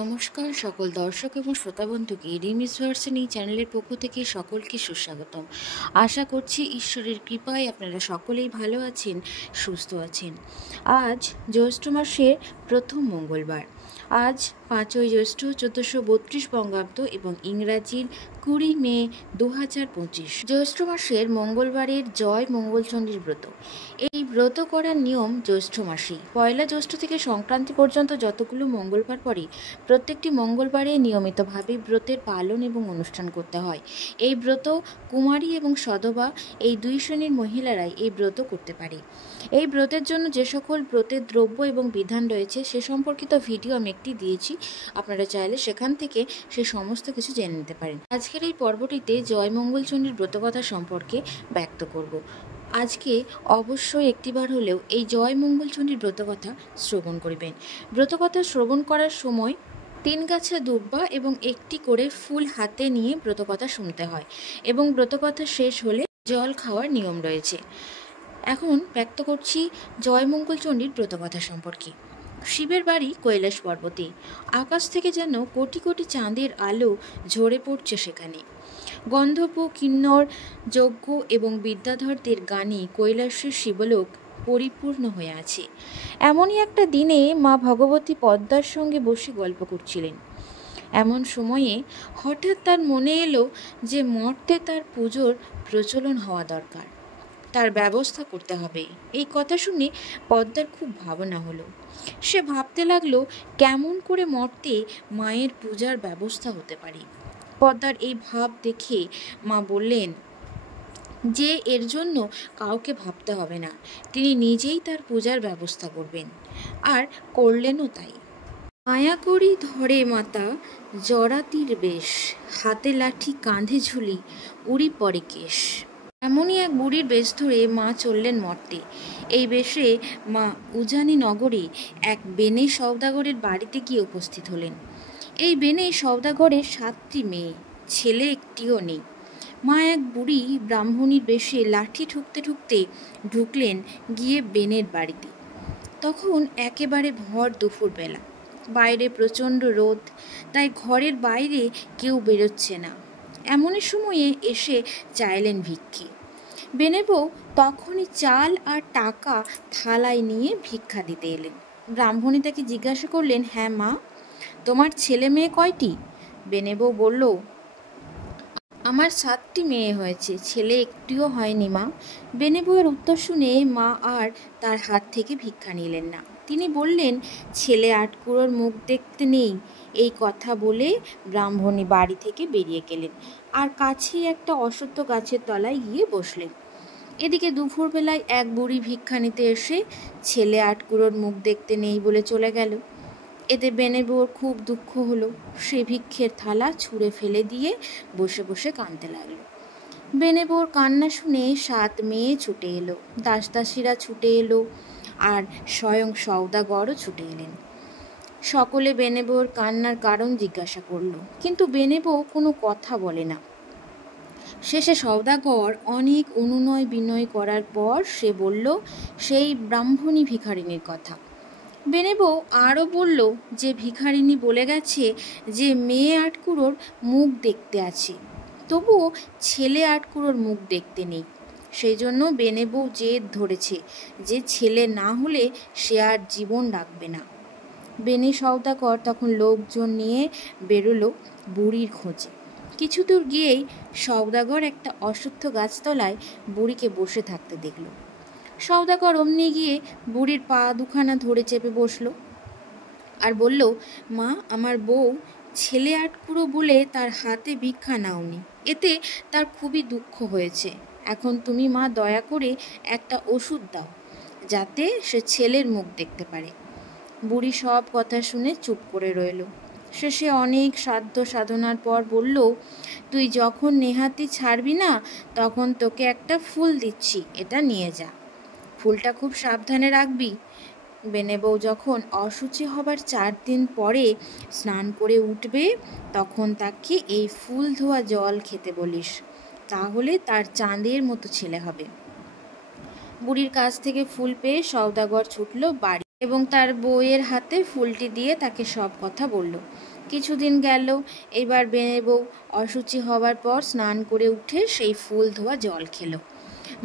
নমস্কার সকল দর্শক এবং শ্রোতা বন্ধুকে রিমিস ভার্সন এই চ্যানেলের পক্ষ থেকে সকলকে সুস্বাগতম। আশা করছি ঈশ্বরের কৃপায় আপনারা সকলেই ভালো আছেন, সুস্থ আছেন। আজ জ্যৈষ্ঠ মাসের প্রথম মঙ্গলবার। আজ 5ই জ্যৈষ্ঠ 1432 বঙ্গাব্দ এবং ইংরাজির 20 মে 2025। জ্যৈষ্ঠ মাসের মঙ্গলবারের জয় মঙ্গলচণ্ডীর ব্রত। এই ব্রত করার নিয়ম জ্যৈষ্ঠ মাসেই। পয়লা জ্যৈষ্ঠ থেকে সংক্রান্তি পর্যন্ত যতগুলো মঙ্গলবার পড়ে প্রত্যেকটি মঙ্গলবারে নিয়মিতভাবে ব্রতের পালন এবং অনুষ্ঠান করতে হয়। এই ব্রত কুমারী এবং সধবা এই দুই শ্রেণীর মহিলারাই এই ব্রত করতে পারে। এই ব্রতের জন্য যে সকল ব্রতের দ্রব্য এবং বিধান রয়েছে সে সম্পর্কিত ভিডিও আমি একটি দিয়েছি, আপনারা চাইলে সেখান থেকে সে সমস্ত কিছু জেনে নিতে পারেন। আজকের এই পর্বটিতে জয় মঙ্গলচণ্ডীর ব্রতকথা সম্পর্কে ব্যক্ত করব। আজকে অবশ্যই একটিবার হলেও এই জয় মঙ্গলচণ্ডীর ব্রতকথা শ্রবণ করিবেন। ব্রতকথা শ্রবণ করার সময় 3 গাছা দুর্বা এবং একটি করে ফুল হাতে নিয়ে ব্রতকথা শুনতে হয় এবং ব্রতকথা শেষ হলে জল খাওয়ার নিয়ম রয়েছে। এখন ব্যক্ত করছি জয় মঙ্গলচণ্ডীর ব্রতকথা সম্পর্কে। শিবের বাড়ি কৈলাস পর্বতে। আকাশ থেকে যেন কোটি কোটি চাঁদের আলো ঝরে পড়ছে সেখানে। গন্ধর্ব, কিন্নর, যজ্ঞ এবং বিদ্যাধরদের গানে কৈলাসের শিবলোক পরিপূর্ণ হয়ে আছে। এমনই একটা দিনে মা ভগবতী পদ্মার সঙ্গে বসে গল্প করছিলেন। এমন সময়ে হঠাৎ তার মনে এলো যে মর্তে তার পুজোর প্রচলন হওয়া দরকার, তার ব্যবস্থা করতে হবে। এই কথা শুনে পদ্মার খুব ভাবনা হলো। সে ভাবতে লাগলো কেমন করে মর্তে মায়ের পূজার ব্যবস্থা হতে পারে। পদ্মার এই ভাব দেখে মা বললেন যে এর জন্য কাউকে ভাবতে হবে না, তিনি নিজেই তার পূজার ব্যবস্থা করবেন। আর করলেনও তাই। মায়া করি ধরে মাতা জরাতির বেশ, হাতে লাঠি কাঁধে ঝুলি উড়ি পরে কেশ। এমনই এক বুড়ির বেশ ধরে মা চললেন মর্তে। এই বেশে মা উজানি নগরে এক বেনে সওদাগরের বাড়িতে গিয়ে উপস্থিত হলেন। এই বেনে সওদাগরের 7টি মেয়ে, ছেলে একটিও নেই। মা এক বুড়ি ব্রাহ্মণীর বেশে লাঠি ঠুকতে ঠুকতে ঢুকলেন গিয়ে বেনের বাড়িতে। তখন একেবারে ভর দুপুরবেলা, বাইরে প্রচণ্ড রোদ, তাই ঘরের বাইরে কেউ বেরোচ্ছে না। এমনই সময়ে এসে চাইলেন ভিক্ষে। বেনে বউ তখনই চাল আর টাকা থালায় নিয়ে ভিক্ষা দিতে এলেন। ব্রাহ্মণী তাকে জিজ্ঞাসা করলেন, হ্যাঁ মা, তোমার ছেলে মেয়ে কয়টি? বেনে বউ বলল, আমার 7টি মেয়ে হয়েছে, ছেলে একটিও হয়নি মা। বেনে বউয়ের উত্তর শুনে মা আর তার হাত থেকে ভিক্ষা নিলেন না। তিনি বললেন, ছেলে আটকুড়োর মুখ দেখতে নেই। এই কথা বলে ব্রাহ্মণী বাড়ি থেকে বেরিয়ে গেলেন আর কাছেই একটা অশ্বত্থ গাছের তলায় গিয়ে বসলেন। এদিকে দুপুরবেলায় এক বুড়ি ভিক্ষা নিতে এসে ছেলে আটকুড়োর মুখ দেখতে নেই বলে চলে গেল। এতে বেনে বউর খুব দুঃখ হলো। সে ভিক্ষের থালা ছুঁড়ে ফেলে দিয়ে বসে বসে কাঁদতে লাগলো। বেনে বউর কান্না শুনে 7 মেয়ে ছুটে এলো, দাসদাসীরা ছুটে এলো, আর স্বয়ং সওদাগরও ছুটে এলেন। সকলে বেনে বউর কান্নার কারণ জিজ্ঞাসা করলো, কিন্তু বেনে বউ কোনো কথা বলে না। শেষে সওদাগর অনেক অনুনয় বিনয় করার পর সে বলল সেই ব্রাহ্মণী ভিখারিনীর কথা। বেনে বউ আরও বলল যে ভিখারিনী বলে গেছে যে মেয়ে আটকুড়োর মুখ দেখতে আছে, তবুও ছেলে আটকুড়োর মুখ দেখতে নেই। সেই জন্য বেনে বউ জেদ ধরেছে যে ছেলে না হলে সে আর জীবন রাখবে না। বেনে সওদাগর তখন লোকজন নিয়ে বেরোলো বুড়ির খোঁজে। কিছু দূর গিয়েই সওদাগর একটা অশ্বত্থ গাছতলায় বুড়িকে বসে থাকতে দেখল। সওদাগর অমনি গিয়ে বুড়ির পা দুখানা ধরে চেপে বসলো আর বলল, মা, আমার বউ ছেলে আটকুড়ো বলে তার হাতে ভিক্ষা নাওনি, এতে তার খুবই দুঃখ হয়েছে। এখন তুমি মা দয়া করে একটা ওষুধ দাও যাতে সে ছেলের মুখ দেখতে পারে। বুড়ি সব কথা শুনে চুপ করে রইল। শেষে অনেক সাধ্য সাধনার পর বলল, তুই যখন নেহাতি ছাড়বি না তখন তোকে একটা ফুল দিচ্ছি, এটা নিয়ে যা। ফুলটা খুব সাবধানে রাখবি। বেনে বউ যখন অশুচি হবার 4 দিন পরে স্নান করে উঠবে তখন তাকে এই ফুল ধোয়া জল খেতে বলিস, তাহলে তার চাঁদের মতো ছেলে হবে। বুড়ির কাছ থেকে ফুল পেয়ে সওদাগর ছুটল বাড়ি। এবং তার বউয়ের হাতে ফুলটি দিয়ে তাকে সব কথা বলল। কিছুদিন গেল। এবার বেনে বউ অশুচি হবার পর স্নান করে উঠে সেই ফুল ধোয়া জল খেলো।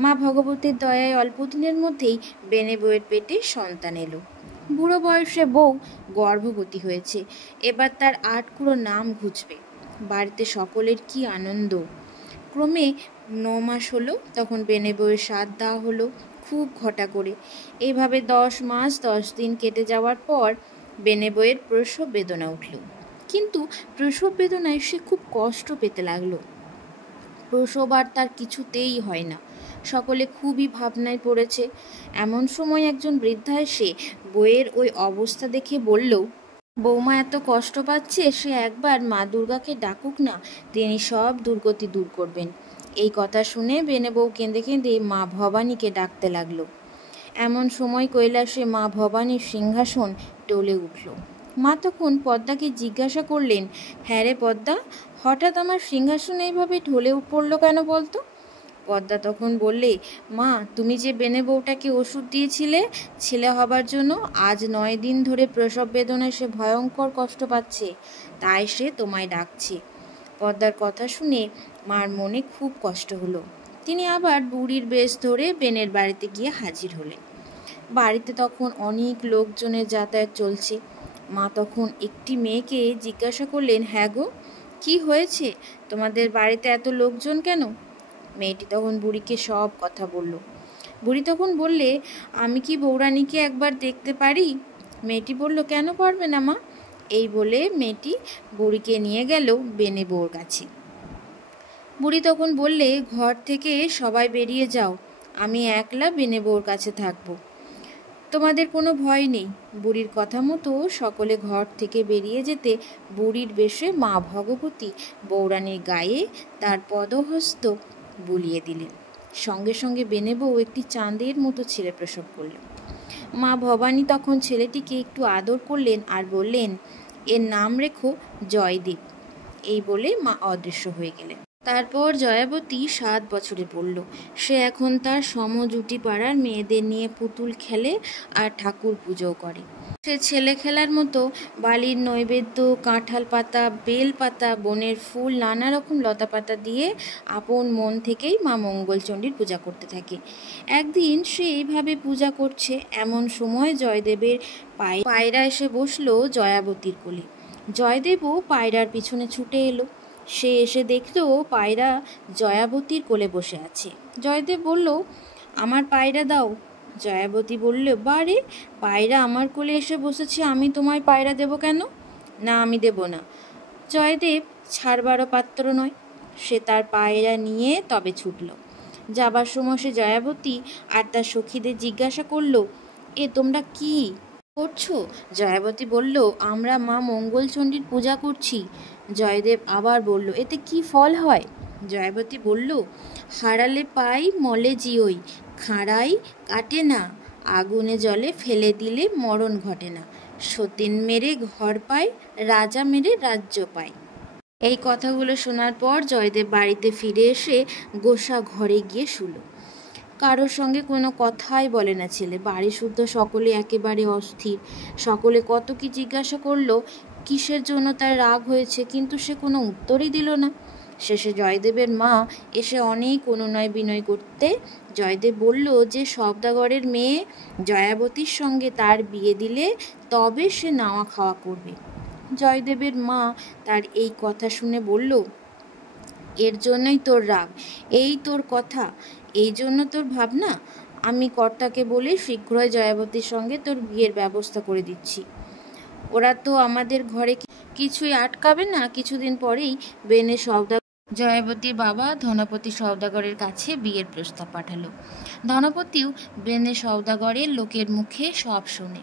মা ভগবতীর দয়ায় অল্প দিনের মধ্যেই বেনে বউয়ের পেটে সন্তান এলো। বুড়ো বয়সে বউ গর্ভবতী হয়েছে। এবার তার আটকুড়ো নাম ঘুচবে। বাড়িতে সকলের কি আনন্দ। ক্রমে 9 মাস হলো, তখন বেনে বউয়ের সাধ দেওয়া হলো খুব ঘটা করে। এইভাবে 10 মাস 10 দিন কেটে যাওয়ার পর বেনে বউয়ের প্রসব বেদনা উঠল। কিন্তু প্রসব বেদনায় সে খুব কষ্ট পেতে লাগলো। প্রসব আর তার কিছুতেই হয় না। সকলে খুবই ভাবনায় পড়েছে। এমন সময় একজন বৃদ্ধা এসে বউয়ের ওই অবস্থা দেখে বলল, বৌমা এত কষ্ট পাচ্ছে, সে একবার মা দুর্গাকে ডাকুক না, তিনি সব দুর্গতি দূর করবেন। এই কথা শুনে বেনে বউ কেঁদে কেঁদে মা ভবানীকে ডাকতে লাগলো। এমন সময় কৈলাসে মা ভবানীর সিংহাসন টলে উঠল। মা তখন পদ্মাকে জিজ্ঞাসা করলেন, হ্যাঁ রে পদ্মা, হঠাৎ আমার সিংহাসন এইভাবে ঢলে পড়লো কেন বলতো? পদ্মা তখন বললে, মা তুমি যে বেনে বউটাকে ওষুধ দিয়েছিলে ছেলে হবার জন্য, আজ 9 দিন ধরে প্রসব বেদনায় সে ভয়ঙ্কর কষ্ট পাচ্ছে, তাই সে তোমায় ডাকছে। পদ্মার কথা শুনে মার মনে খুব কষ্ট হলো। তিনি আবার বুড়ির বেশ ধরে বেনের বাড়িতে গিয়ে হাজির হলেন। বাড়িতে তখন অনেক লোকজনের যাতায়াত চলছে। মা তখন একটি মেয়েকে জিজ্ঞাসা করলেন, হ্যাঁ গো, কি হয়েছে? তোমাদের বাড়িতে এত লোকজন কেন? মেয়েটি তখন বুড়িকে সব কথা বলল। বুড়ি তখন বললে, আমি কি বৌরানীকে একবার দেখতে পারি? মেয়েটি বলল, কেন পারবে না মা? এই বলে মেয়েটি বুড়িকে নিয়ে গেল বেনে বউর কাছে। বুড়ি তখন বললে, ঘর থেকে সবাই বেরিয়ে যাও, আমি একলা বেনে বউর কাছে থাকবো, তোমাদের কোনো ভয় নেই। বুড়ির কথা মতো সকলে ঘর থেকে বেরিয়ে যেতে বুড়ির বেশে মা ভগবতী বৌরানীর গায়ে তার পদহস্ত বুলিয়ে দিলেন। সঙ্গে সঙ্গে বেনে বউ একটি চাঁদের মতো ছেলে প্রসব করল। মা ভবানী তখন ছেলেটিকে একটু আদর করলেন আর বললেন, এর নাম রেখো জয়দেব। এই বলে মা অদৃশ্য হয়ে গেলেন। তারপর জয়াবতী 7 বছরে পড়ল। সে এখন তার সমজুটি পাড়ার মেয়েদের নিয়ে পুতুল খেলে আর ঠাকুর পুজো করে। সে ছেলে খেলার মতো বালির নৈবেদ্য, কাঁঠাল পাতা, বেল পাতা, বনের ফুল, নানা রকম লতা পাতা দিয়ে আপন মন থেকেই মা মঙ্গলচণ্ডীর পূজা করতে থাকে। একদিন সে এইভাবে পূজা করছে, এমন সময় জয়দেবের পায়রা এসে বসলো জয়াবতীর কোলে। জয়দেবও পায়রার পিছনে ছুটে এলো। সে এসে দেখলো পায়রা জয়াবতীর কোলে বসে আছে। জয়দেব বলল, আমার পায়রা দাও। জয়াবতী বলল, বারে, পায়রা আমার কোলে এসে বসেছে, আমি তোমায় পায়রা দেব কেন? না, আমি দেব না। জয়দেব ছাড়বারও পাত্র নয়। সে তার পায়রা নিয়ে তবে ছুটল। যাবার সময় সে জয়াবতী আর তার সখীদের জিজ্ঞাসা করল, এ তোমরা কি করছো? জয়াবতী বলল, আমরা মা মঙ্গলচণ্ডীর পূজা করছি। জয়দেব আবার বলল, এতে কি ফল হয়? জয়াবতী বলল, হারালে পাই, মলে জিওই, খাঁড়াই কাটে না, আগুনে জলে ফেলে দিলে মরণ ঘটে না, সতীন মেরে ঘর পায়, রাজা মেরে রাজ্য পায়। এই কথাগুলো শোনার পর জয়দেব বাড়িতে ফিরে এসে গোসা ঘরে গিয়ে শুল। কারোর সঙ্গে কোনো কথাই বলে না ছেলে। বাড়ি শুদ্ধ সকলে একেবারে অস্থির। সকলে কত কি জিজ্ঞাসা করলো, কিসের জন্য তার রাগ হয়েছে, কিন্তু সে কোনো উত্তরই দিল না। শেষে জয়দেবের মা এসে অনেক অনুনয় বিনয় করতে জয়দেব বলল যে সওদাগরের মেয়ে জয়াবতীর সঙ্গে তার বিয়ে দিলে তবে সে নাওয়া খাওয়া করবে। জয়দেবের মা তার এই কথা শুনে বলল, এর জন্যই তোর রাগ, এই তোর কথা, এই জন্য তোর ভাবনা। আমি কর্তাকে বলে শীঘ্রই জয়াবতীর সঙ্গে তোর বিয়ের ব্যবস্থা করে দিচ্ছি। ওরা তো আমাদের ঘরে কিছুই আটকাবে না। কিছুদিন পরেই বেনে জয়াবতীর বাবা ধনপতি সওদাগরের কাছে বিয়ের প্রস্তাব পাঠালো। ধনপতিও বেনে সওদাগরের লোকের মুখে সব শোনে,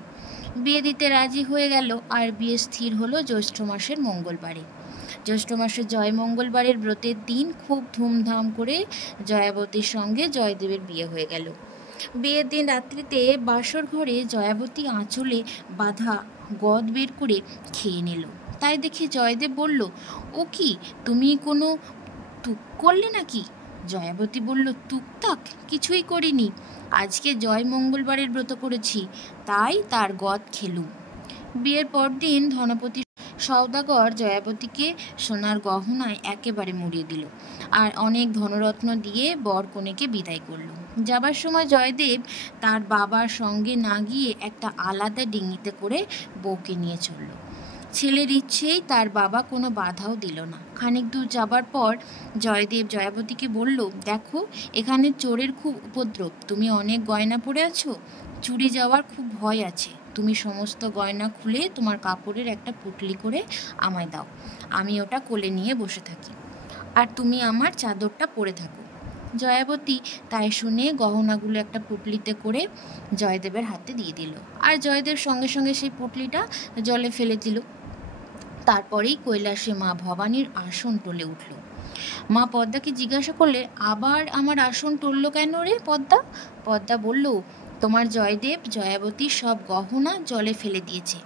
বিয়ে দিতে রাজি হয়ে গেল। আর বিয়ে স্থির হলো জ্যৈষ্ঠ মাসের মঙ্গলবারে। জ্যৈষ্ঠ মাসের জয় মঙ্গলবারের ব্রতের দিন খুব ধুমধাম করে জয়াবতীর সঙ্গে জয়দেবের বিয়ে হয়ে গেল। বিয়ের দিন রাত্রিতে বাসর ঘরে জয়াবতী আঁচলে বাঁধা গদ বের করে খেয়ে নিল। তাই দেখে জয়দেব বলল, ও কি, তুমি কোনো তুক করলে নাকি? জয়াবতী বলল, টুকটাক কিছুই করিনি, আজকে জয় মঙ্গলবারের ব্রত করেছি, তাই তার গদ খেলুম। বিয়ের পরদিন ধনপতি সওদাগর জয়াবতীকে সোনার গহনায় একেবারে মুড়িয়ে দিল আর অনেক ধনরত্ন দিয়ে বর কনেকে বিদায় করল। যাবার সময় জয়দেব তার বাবার সঙ্গে না গিয়ে একটা আলাদা ডিঙিতে করে বউকে নিয়ে চলল। ছেলের ইচ্ছেই তার বাবা কোনো বাধাও দিল না। খানিক দূর যাবার পর জয়দেব জয়াবতীকে বলল, দেখো এখানে চোরের খুব উপদ্রব, তুমি অনেক গয়না পরে আছো, চুরি যাওয়ার খুব ভয় আছে, তুমি সমস্ত গয়না খুলে তোমার কাপড়ের একটা পুটলি করে আমায় দাও, আমি ওটা কোলে নিয়ে বসে থাকি, আর তুমি আমার চাদরটা পরে থাকো। জয়াবতী তাই শুনে গহনাগুলো একটা পুটলিতে করে জয়দেবের হাতে দিয়ে দিল, আর জয়দেব সঙ্গে সঙ্গে সেই পুটলিটা জলে ফেলে দিল। তারপরেই কৈলাসে মা ভবানীর আসন টলে উঠল। মা পদ্মাকে জিজ্ঞাসা করলে, আবার আমার আসন টলল কেন রে পদ্মা? পদ্মা বলল, তোমার জয়দেব জয়াবতীর সব গহনা জলে ফেলে দিয়েছে,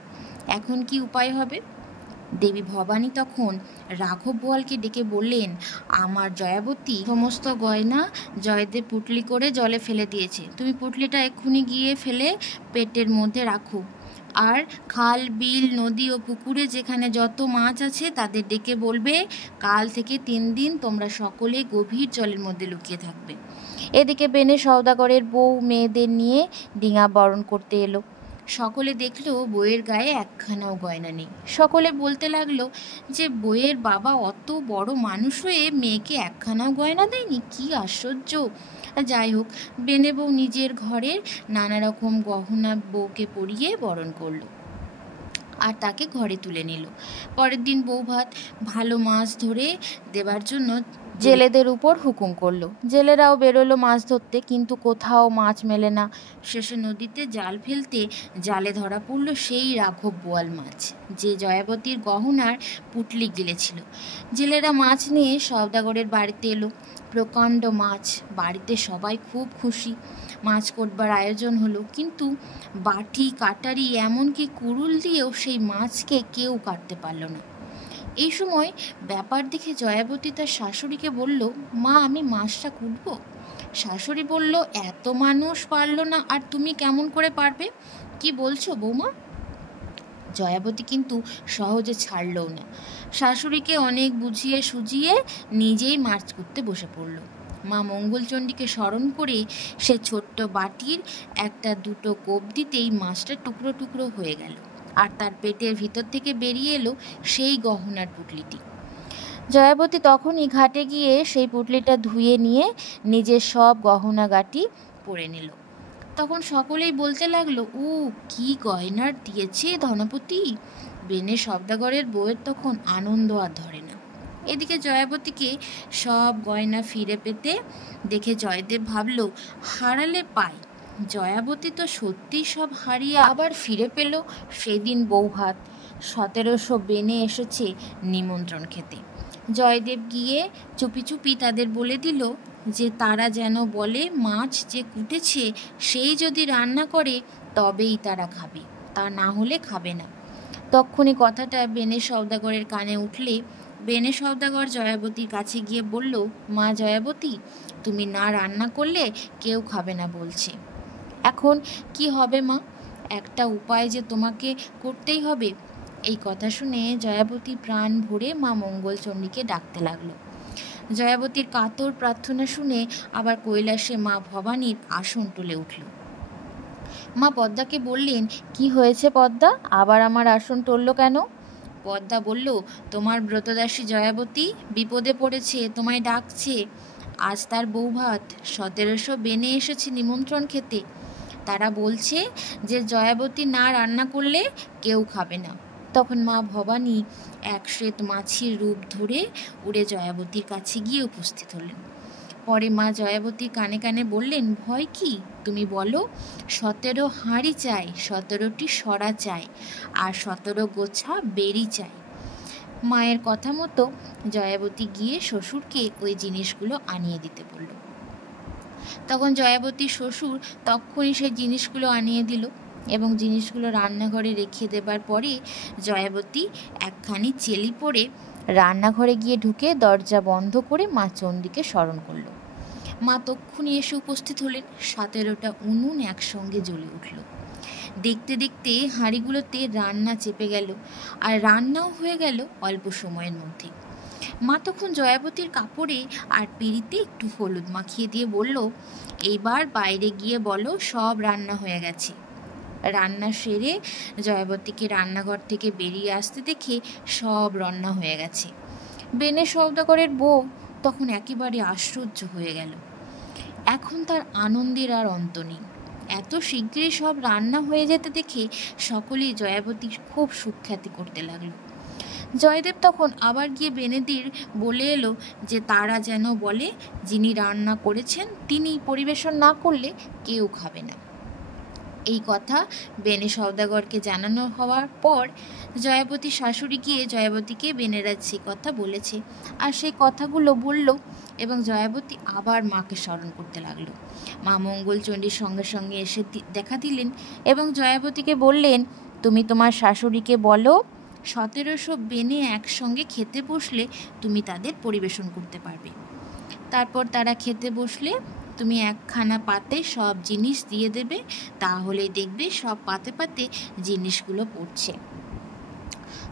এখন কি উপায় হবে? দেবী ভবানী তখন রাঘব বোয়ালকে ডেকে বললেন, আমার জয়াবতী সমস্ত গয়না জয়দেব পুটলি করে জলে ফেলে দিয়েছে, তুমি পুটলিটা এক্ষুনি গিয়ে ফেলে পেটের মধ্যে রাখো, আর খাল বিল নদী ও পুকুরে যেখানে যত মাছ আছে তাদের ডেকে বলবে, কাল থেকে 3 দিন তোমরা সকলে গভীর জলের মধ্যে লুকিয়ে থাকবে। এদিকে বেনে সওদাগরের বউ মেয়েদের নিয়ে ডিঙা বরণ করতে এলো। সকলে দেখলো বইয়ের গায়ে একখানাও গয়না নেই। সকলে বলতে লাগলো যে বইয়ের বাবা অত বড় মানুষ হয়ে মেয়েকে একখানাও গয়না দেয়নি, কি আশ্চর্য। যাই হোক, বেনে বউ নিজের ঘরের নানা রকম গহনা বউকে পরিয়ে বরণ করলো আর তাকে ঘরে তুলে নিল। পরের দিন বউ ভাত ভালো মাছ ধরে দেবার জন্য জেলেদের উপর হুকুম করলো। জেলেরাও বেরোলো মাছ ধরতে, কিন্তু কোথাও মাছ মেলে না। শেষে নদীতে জাল ফেলতে জালে ধরা পড়ল সেই রাঘব বোয়াল মাছ, যে জয়াবতীর গহনার পুটলি গিলেছিল। জেলেরা মাছ নিয়ে সওদাগরের বাড়িতে এলো। প্রকাণ্ড মাছ, বাড়িতে সবাই খুব খুশি। মাছ করবার আয়োজন হলো, কিন্তু বাটি কাটারি এমনকি কুড়ুল দিয়েও সেই মাছকে কেউ কাটতে পারল না। এই সময় ব্যাপার দেখে জয়াবতী তার শাশুড়িকে বলল, মা আমি মাছটা কুটবো। শাশুড়ি বলল, এত মানুষ পারলো না, আর তুমি কেমন করে পারবে? কি বলছো বৌমা? জয়াবতী কিন্তু সহজে ছাড়লও না। শাশুড়িকে অনেক বুঝিয়ে সুজিয়ে নিজেই মাছ করতে বসে পড়ল। মা মঙ্গলচণ্ডীকে স্মরণ করে সে ছোট্ট বাটির 1-2 কোপ দিতেই মাছটা টুকরো টুকরো হয়ে গেল, আর তার পেটের ভিতর থেকে বেরিয়ে এলো সেই গহনার পুটলিটি। জয়াবতী তখনই ঘাটে গিয়ে সেই পুটলিটা ধুয়ে নিয়ে নিজের সব গহনা গাটি পরে নিল। তখন সকলেই বলতে লাগলো, ও কি গয়নার দিয়েছে ধনপতি। বেনে সওদাগরের বউয়ের তখন আনন্দ আর ধরে না। এদিকে জয়াবতীকে সব গয়না ফিরে পেতে দেখে জয়দেব ভাবল, হারালে পায়, জয়াবতী তো সত্যি সব হারিয়ে আবার ফিরে পেল। সেদিন বৌভাত 1700 বেনে এসেছে নিমন্ত্রণ খেতে। জয়দেব গিয়ে চুপি চুপি তাদের বলে দিল যে তারা যেন বলে মাছ যে কুটেছে সেই যদি রান্না করে তবেই তারা খাবে, তা না হলে খাবে না। তক্ষুনি কথাটা বেনে সওদাগরের কানে উঠলে বেনে সওদাগর জয়াবতীর কাছে গিয়ে বলল, মা জয়াবতী, তুমি না রান্না করলে কেউ খাবে না বলছে, এখন কি হবে মা? একটা উপায় যে তোমাকে করতেই হবে। এই কথা শুনে জয়াবতী প্রাণ ভরে মা মঙ্গলচণ্ডীকে ডাকতে লাগলো। জয়াবতীর কাতর প্রার্থনা শুনে আবার কৈলাসে মা ভবানীর আসন টলে উঠল। মা পদ্মাকে বললেন, কি হয়েছে পদ্মা, আবার আমার আসন টলল কেন? পদ্মা বলল, তোমার ব্রতদাসী জয়াবতী বিপদে পড়েছে, তোমায় ডাকছে। আজ তার বৌভাত, 1700 বেনে এসেছে নিমন্ত্রণ খেতে। তারা বলছে যে জয়াবতী না রান্না করলে কেউ খাবে না। তখন মা ভবানী এক শ্বেত মাছির রূপ ধরে উড়ে জয়াবতীর কাছে গিয়ে উপস্থিত হলেন। পরে মা জয়াবতীর কানে কানে বললেন, ভয় কি, তুমি বলো, 17 হাঁড়ি চাই, 17টি সরা চাই, আর 17 গোছা বেরি চাই। মায়ের কথা মতো জয়াবতী গিয়ে শ্বশুরকে ওই জিনিসগুলো আনিয়ে দিতে বলল। তখন জয়াবতীর শ্বশুর তক্ষুনি সেই জিনিসগুলো আনিয়ে দিল, এবং জিনিসগুলো রান্নাঘরে রেখে দেবার পরে জয়াবতী একখানি চেলি পরে রান্নাঘরে গিয়ে ঢুকে দরজা বন্ধ করে মা চণ্ডীকে স্মরণ করল। মা তক্ষুনি এসে উপস্থিত হলেন। 17টা উনুন একসঙ্গে জ্বলে উঠল। দেখতে দেখতে হাঁড়িগুলোতে রান্না চেপে গেল, আর রান্নাও হয়ে গেল অল্প সময়ের মধ্যে। মা তখন জয়াবতীর কাপড়ে আর পিঁড়িতে একটু হলুদ মাখিয়ে দিয়ে বলল, এইবার বাইরে গিয়ে বলো সব রান্না হয়ে গেছে। রান্না সেরে জয়াবতীকে রান্নাঘর থেকে বেরিয়ে আসতে দেখে সব রান্না হয়ে গেছে। বেনে সওদাগরের বউ তখন একেবারে আশ্চর্য হয়ে গেল। এখন তার আনন্দের আর অন্ত নেই। এত শীঘ্রই সব রান্না হয়ে যেতে দেখে সকলেই জয়াবতীর খুব সুখ্যাতি করতে লাগলো। জয়দেব তখন আবার গিয়ে বেনেদের বলে এলো যে তারা যেন বলে যিনি রান্না করেছেন তিনি পরিবেশন না করলে কেউ খাবে না। এই কথা বেনে সওদাগরকে জানানো হওয়ার পর জয়াবতীর শাশুড়ি গিয়ে জয়াবতীকে বেনেরা সে কথা বলেছে আর সেই কথাগুলো বলল, এবং জয়াবতী আবার মাকে স্মরণ করতে লাগলো। মা মঙ্গলচণ্ডীর সঙ্গে সঙ্গে এসে দেখা দিলেন এবং জয়াবতীকে বললেন, তুমি তোমার শাশুড়িকে বলো 1700 বেনে একসঙ্গে খেতে বসলে তুমি তাদের পরিবেশন করতে পারবে। তারপর তারা খেতে বসলে তুমি একখানা পাতে সব জিনিস দিয়ে দেবে, তাহলে দেখবে সব পাতে পাতে জিনিসগুলো পড়ছে।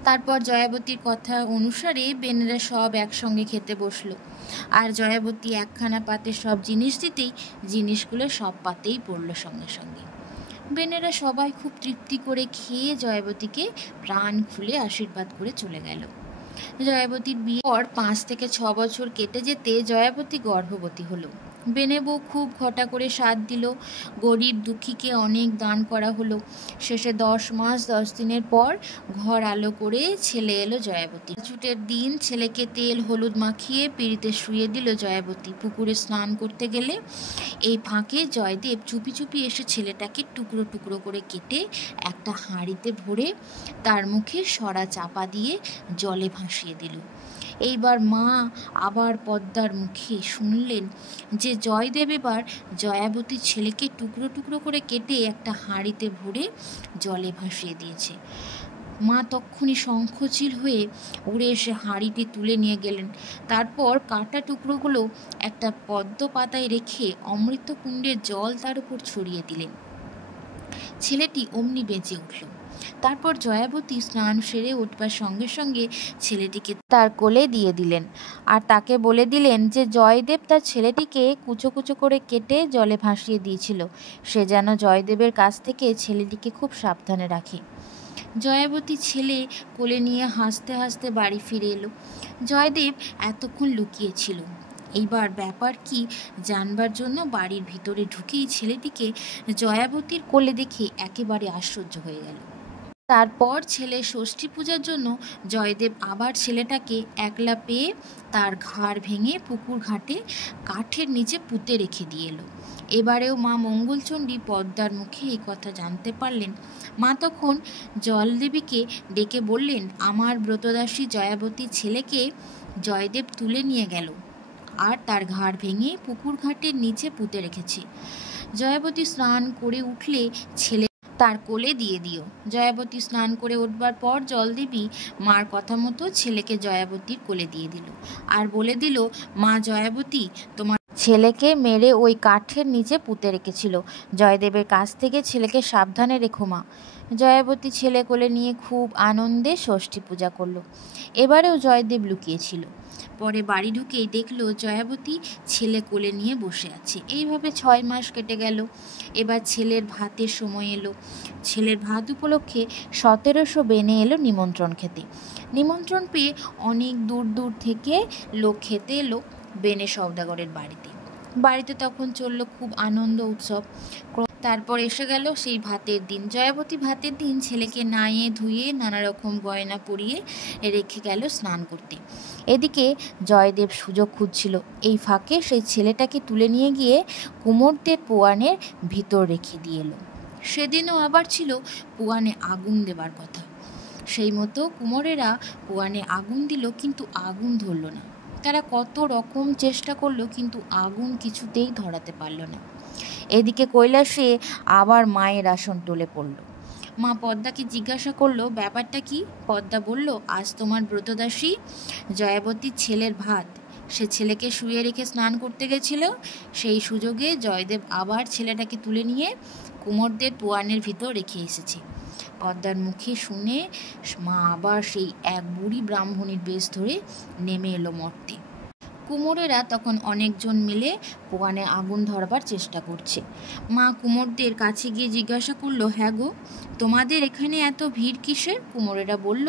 তারপর জয়াবতীর কথা অনুসারে বেনেরা সব একসঙ্গে খেতে বসলো, আর জয়াবতী একখানা পাতে সব জিনিস দিতেই জিনিসগুলো সব পাতেই পড়লো সঙ্গে সঙ্গে। বেনেরা সবাই খুব তৃপ্তি করে খেয়ে জয়াবতীকে প্রাণ খুলে আশীর্বাদ করে চলে গেল। জয়াবতীর বিয়ের পর 5 থেকে 6 বছর কেটে যেতে জয়াবতী গর্ভবতী হলো। বেনে বউ খুব ঘটা করে সাধ দিল, গরিব দুঃখীকে অনেক দান করা হলো। শেষে 10 মাস 10 দিনের পর ঘর আলো করে ছেলে এলো জয়াবতী। ছুটের দিন ছেলেকে তেল হলুদ মাখিয়ে পিঁড়িতে শুয়ে দিল জয়াবতী। পুকুরে স্নান করতে গেলে এই ফাঁকে জয়দেব চুপি চুপি এসে ছেলেটাকে টুকরো টুকরো করে কেটে একটা হাঁড়িতে ভরে তার মুখে সরা চাপা দিয়ে জলে ভাসিয়ে দিল। এইবার মা আবার পদ্মার মুখে শুনলেন যে জয়দেব এবার জয়াবতীর ছেলেকে টুকরো টুকরো করে কেটে একটা হাঁড়িতে ভরে জলে ভাসিয়ে দিয়েছে। মা তক্ষুনি শঙ্খচিল হয়ে উড়ে এসে হাঁড়িটি তুলে নিয়ে গেলেন। তারপর কাটা টুকরোগুলো একটা পদ্ম পাতায় রেখে অমৃত কুণ্ডের জল তার উপর ছড়িয়ে দিলেন। ছেলেটি অমনি বেঁচে উঠল। তারপর জয়াবতী স্নান সেরে উঠবার সঙ্গে সঙ্গে ছেলেটিকে তার কোলে দিয়ে দিলেন, আর তাকে বলে দিলেন যে জয়দেব তার ছেলেটিকে কুচো কুচো করে কেটে জলে ভাসিয়ে দিয়েছিল, সে যেন জয়দেবের কাছ থেকে ছেলেটিকে খুব সাবধানে রাখে। জয়াবতী ছেলে কোলে নিয়ে হাসতে হাসতে বাড়ি ফিরে এলো। জয়দেব এতক্ষণ লুকিয়েছিল। এইবার ব্যাপার কি জানবার জন্য বাড়ির ভিতরে ঢুকেই ছেলেটিকে জয়াবতীর কোলে দেখে একেবারে আশ্চর্য হয়ে গেল। তারপর ছেলে ষষ্ঠী পূজার জন্য জয়দেব আবার ছেলেটাকে একলা পেয়ে তার ঘাড় ভেঙে পুকুর ঘাটে কাঠের নিচে পুঁতে রেখে দিয়ে এলো। এবারেও মা মঙ্গলচণ্ডী পদ্মার মুখে এই কথা জানতে পারলেন। মা তখন জলদেবীকে ডেকে বললেন, আমার ব্রতদাসী জয়াবতীর ছেলেকে জয়দেব তুলে নিয়ে গেল আর তার ঘাড় ভেঙে পুকুর ঘাটের নিচে পুঁতে রেখেছে। জয়াবতী স্নান করে উঠলে ছেলে তার কোলে দিয়ে দিও। জয়াবতী স্নান করে উঠবার পর জলদেবী মার কথা মতো ছেলেকে জয়াবতীর কোলে দিয়ে দিল আর বলে দিল, মা জয়াবতী তোমার ছেলেকে মেরে ওই কাঠের নিচে পুঁতে রেখেছিল, জয়দেবের কাছ থেকে ছেলেকে সাবধানে রেখো মা। জয়াবতী ছেলে কোলে নিয়ে খুব আনন্দে ষষ্ঠী পূজা করলো। এবারেও জয়দেব লুকিয়েছিল। পরে বাড়ি ঢুকেই দেখলো জয়াবতী ছেলে কোলে নিয়ে বসে আছে। এইভাবে 6 মাস কেটে গেল। এবার ছেলের ভাতের সময় এলো। ছেলের ভাত উপলক্ষে 1700 বেনে এলো নিমন্ত্রণ খেতে। নিমন্ত্রণ পেয়ে অনেক দূর দূর থেকে লোক খেতে এলো বেনে সওদাগরের বাড়িতে। বাড়িতে তখন চললো খুব আনন্দ উৎসব। তারপর এসে গেল সেই ভাতের দিন। জয়াবতী ভাতের দিন ছেলেকে নাইয়ে ধুয়ে নানা রকম গয়না পরিয়ে রেখে গেল স্নান করতে। এদিকে জয়দেব সুযোগ খুঁজছিল। এই ফাঁকে সেই ছেলেটাকে তুলে নিয়ে গিয়ে কুমোরদের পুয়ানের ভিতর রেখে দিয়ে এলো। সেদিনও আবার ছিল পুয়ানে আগুন দেবার কথা। সেই মতো কুমোরেরা পুয়ানে আগুন দিল, কিন্তু আগুন ধরল না। তারা কত রকম চেষ্টা করলো, কিন্তু আগুন কিছুতেই ধরাতে পারল না। এদিকে কৈলাসে আবার মায়ের আসন টলে পড়ল। মা পদ্মাকে জিজ্ঞাসা করলো, ব্যাপারটা কি? পদ্মা বলল, আজ তোমার ব্রতদাসী জয়াবতীর ছেলের ভাত, সে ছেলেকে শুয়ে রেখে স্নান করতে গেছিল। সেই সুযোগে জয়দেব আবার ছেলেটাকে তুলে নিয়ে কুমোরদের পুয়ানের ভিতর রেখে এসেছে। পদ্মার মুখে শুনে মা আবার সেই এক বুড়ি ব্রাহ্মণীর বেশ ধরে নেমে এলো মর্তে। কুমোরেরা তখন অনেকজন মিলে পুয়ানে আগুন ধরবার চেষ্টা করছে। মা কুমোরদের কাছে গিয়ে জিজ্ঞাসা করলো, হ্যাঁ গো, তোমাদের এখানে এত ভিড় কিসের? কুমোরেরা বলল,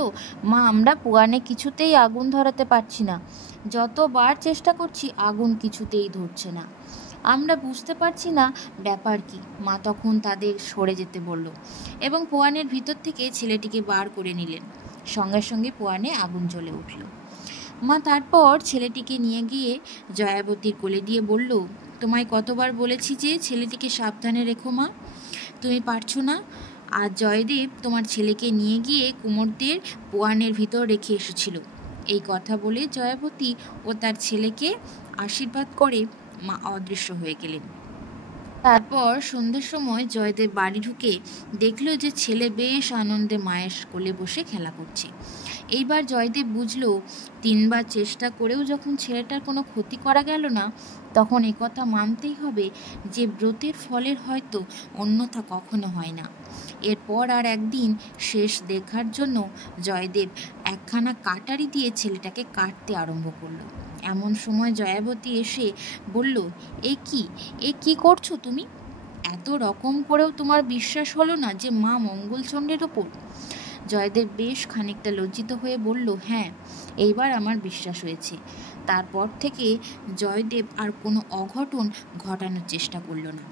মা, আমরা পুয়ানে কিছুতেই আগুন ধরাতে পারছি না। যতবার চেষ্টা করছি আগুন কিছুতেই ধরছে না। আমরা বুঝতে পারছি না ব্যাপার কি। মা তখন তাদের সরে যেতে বলল এবং পুয়ানের ভিতর থেকে ছেলেটিকে বার করে নিলেন। সঙ্গে সঙ্গে পুয়ানে আগুন জ্বলে উঠল। মা তারপর ছেলেটিকে নিয়ে গিয়ে জয়াবতীর কোলে দিয়ে বলল, তোমায় কতবার বলেছি যে ছেলেটিকে সাবধানে রেখো মা, তুমি পারছো না। আর জয়দেব তোমার ছেলেকে নিয়ে গিয়ে কুমোরদের পুয়ানের ভিতর রেখে এসেছিল। এই কথা বলে জয়াবতী ও তার ছেলেকে আশীর্বাদ করে মা অদৃশ্য হয়ে গেলেন। তারপর সন্ধ্যের সময় জয়দেব বাড়ি ঢুকে দেখল যে ছেলে বেশ আনন্দে মায়ের কোলে বসে খেলা করছে। এইবার জয়দেব বুঝল, 3 বার চেষ্টা করেও যখন ছেলেটার কোনো ক্ষতি করা গেল না, তখন একথা মানতেই হবে যে ব্রতের ফলের হয়তো অন্যথা কখনো হয় না। এরপর আর একদিন শেষ দেখার জন্য জয়দেব একখানা কাটারি দিয়ে ছেলেটাকে কাটতে আরম্ভ করলো। এমন সময় জয়াবতী এসে বলল, এ কি করছো তুমি? এত রকম করেও তোমার বিশ্বাস হলো না যে মা মঙ্গলচণ্ডীর ওপর? জয়দেব বেশ খানিকটা লজ্জিত হয়ে বলল, হ্যাঁ, এইবার আমার বিশ্বাস হয়েছে। তারপর থেকে জয়দেব আর কোনো অঘটন ঘটানোর চেষ্টা করল না।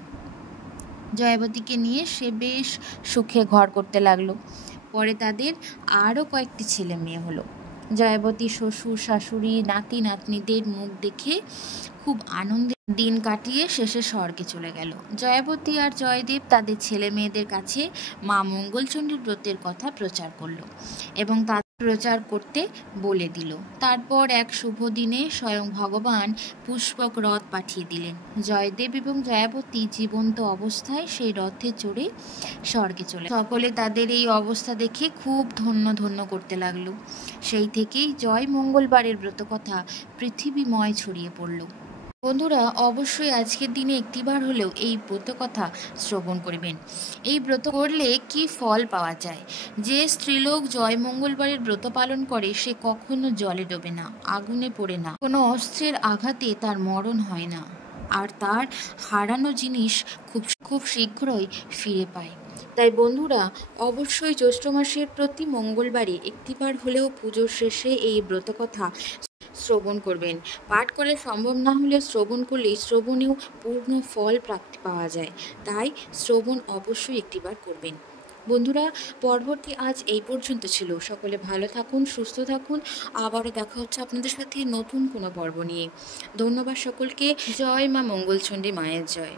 জয়াবতীকে নিয়ে সে বেশ সুখে ঘর করতে লাগলো। পরে তাদের আরও কয়েকটি ছেলে মেয়ে হলো। জয়াবতী শ্বশুর শাশুড়ি নাতি নাতনিদের মুখ দেখে খুব আনন্দে দিন কাটিয়ে শেষে স্বর্গে চলে গেল। জয়াবতী আর জয়দেব তাদের ছেলে মেয়েদের কাছে মা মঙ্গলচণ্ডীর ব্রতের কথা প্রচার করলো এবং তাদের প্রচার করতে বলে দিল। তারপর এক শুভ দিনে স্বয়ং ভগবান পুষ্পক রথ পাঠিয়ে দিলেন। জয়দেব এবং জয়াবতী জীবন্ত অবস্থায় সেই রথে চড়ে স্বর্গে চলে। সকলে তাদের এই অবস্থা দেখে খুব ধন্য ধন্য করতে লাগলো। সেই থেকেই জয় মঙ্গলবারের ব্রতকথা পৃথিবীময় ছড়িয়ে পড়ল। বন্ধুরা, অবশ্যই আজকের দিনে একটিবার হলেও এই ব্রতকথা শ্রবণ করবেন। এই ব্রত করলে কি ফল পাওয়া যায়? যে স্ত্রীলোক জয় মঙ্গলবারের ব্রত পালন করে সে কখনো জলে ডোবে না, আগুনে পড়ে না, কোনো অস্ত্রের আঘাতে তার মরণ হয় না, আর তার হারানো জিনিস খুব শীঘ্রই ফিরে পায়। তাই বন্ধুরা, অবশ্যই জ্যৈষ্ঠ মাসের প্রতি মঙ্গলবারে একটিবার হলেও পুজোর শেষে এই ব্রতকথা শ্রবণ করবেন। পাঠ করে সম্ভব না হলে শ্রবণ করলেই শ্রবণেও পূর্ণ ফল প্রাপ্তি পাওয়া যায়। তাই শ্রবণ অবশ্যই একটিবার করবেন। বন্ধুরা, পর্বটি আজ এই পর্যন্ত ছিল। সকলে ভালো থাকুন, সুস্থ থাকুন। আবারও দেখা হচ্ছে আপনাদের সাথে নতুন কোনো পর্ব নিয়ে। ধন্যবাদ সকলকে। জয় মা মঙ্গলচণ্ডী মায়ের জয়।